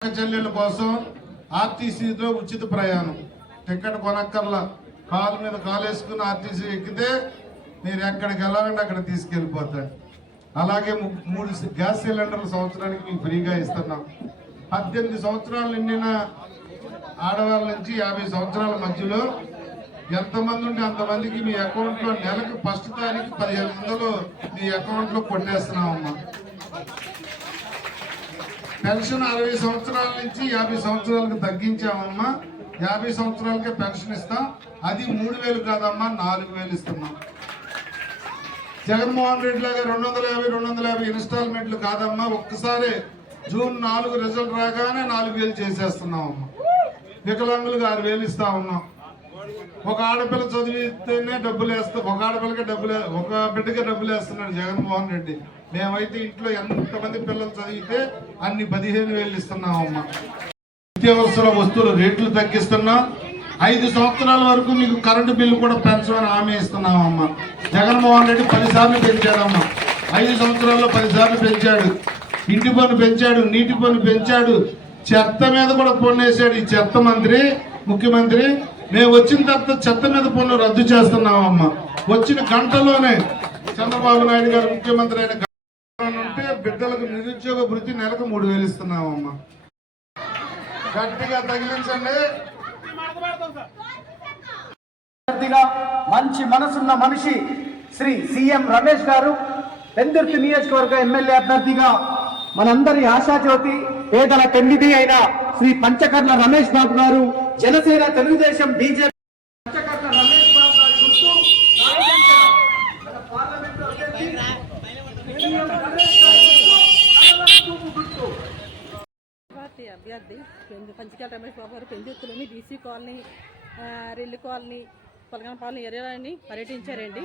చెల్లెళ్ళ కోసం ఆర్టీసీతో ఉచిత ప్రయాణం టికెట్ కొనక్కర్లా కాలు మీద కాలేసుకుని ఆర్టీసీ ఎక్కితే మీరు ఎక్కడికి వెళ్ళాలంటే అక్కడ తీసుకెళ్ళిపోతాడు. అలాగే 3 గ్యాస్ సిలిండర్లు సంవత్సరానికి మీకు ఫ్రీగా ఇస్తున్నాం. 18 సంవత్సరాలు నిండిన ఆడవాళ్ళ నుంచి 50 సంవత్సరాల మధ్యలో ఎంతమంది ఉంటే అంతమందికి మీ అకౌంట్లో నెలకు ఫస్ట్ తారీఖు 1500 మీ అకౌంట్లో కొట్టేస్తున్నామమ్మా. పెన్షన్ 60 సంవత్సరాల నుంచి 50 సంవత్సరాలకు తగ్గించామమ్మా. 50 సంవత్సరాలకే పెన్షన్ ఇస్తాం. అది 3000 కాదమ్మా, 4000 ఇస్తున్నాం. జగన్మోహన్ రెడ్డి లాగా 250 ఇన్స్టాల్మెంట్లు కాదమ్మా, ఒక్కసారి జూన్ 4 రిజల్ట్ రాగానే 4000 చేసేస్తున్నామమ్మా. వికలాంగులకు 6000 ఇస్తా ఉన్నాం. ఒక ఆడపిల్ల చదివితేనే డబ్బులు వేస్తాం, ఒక బిడ్డకే డబ్బులు వేస్తున్నాడు జగన్మోహన్ రెడ్డి. మేమైతే ఇంట్లో ఎంతమంది పిల్లలు చదివితే అన్ని 15,000 ఇస్తున్నామమ్మా. నిత్యావసర వస్తువుల రేట్లు తగ్గిస్తున్నాం. 5 సంవత్సరాల వరకు మీకు కరెంటు బిల్లు కూడా పెంచమని హామీ ఇస్తున్నామమ్మా. జగన్మోహన్ రెడ్డి 10 సార్లు పెంచాడమ్మా. 5 సంవత్సరాల్లో 10 సార్లు పెంచాడు. ఇంటి పన్ను పెంచాడు, నీటి పన్ను పెంచాడు, చెత్త మీద కూడా పన్నేశాడు. ఈ చెత్త ముఖ్యమంత్రి మేము వచ్చిన తర్వాత చెత్త మీద పన్ను రద్దు చేస్తున్నామమ్మా. వచ్చిన గంటలోనే చంద్రబాబు నాయుడు గారు ముఖ్యమంత్రి అయిన ఉంటే బిడ్డలకు నిరుద్యోగ భృతి నెలకు 3000 ఇస్తున్నామమ్మా. గట్టిగా తగిలించండి. మంచి మనసున్న మనిషి శ్రీ సీఎం రమేష్ గారు పెందుర్తి నియోజకవర్గ ఎమ్మెల్యే అభ్యర్థిగా మనందరి ఆశాజ్యోతి పేదల పెన్నిధి అయిన శ్రీ పంచకర్ణ రమేష్ బాబు గారు జనసేన తెలుగుదేశం బీజేపీ పంచకర్ణ రమేష్ బాబు గారి గుర్తు అభ్యర్థి పంచకర్ణ రమేష్ బాబు గారు పెందుర్తిలోని బీసీ కాలనీ, రెల్లి కాలనీ, పలగనపాలెం ఏరియాని పర్యటించారండి.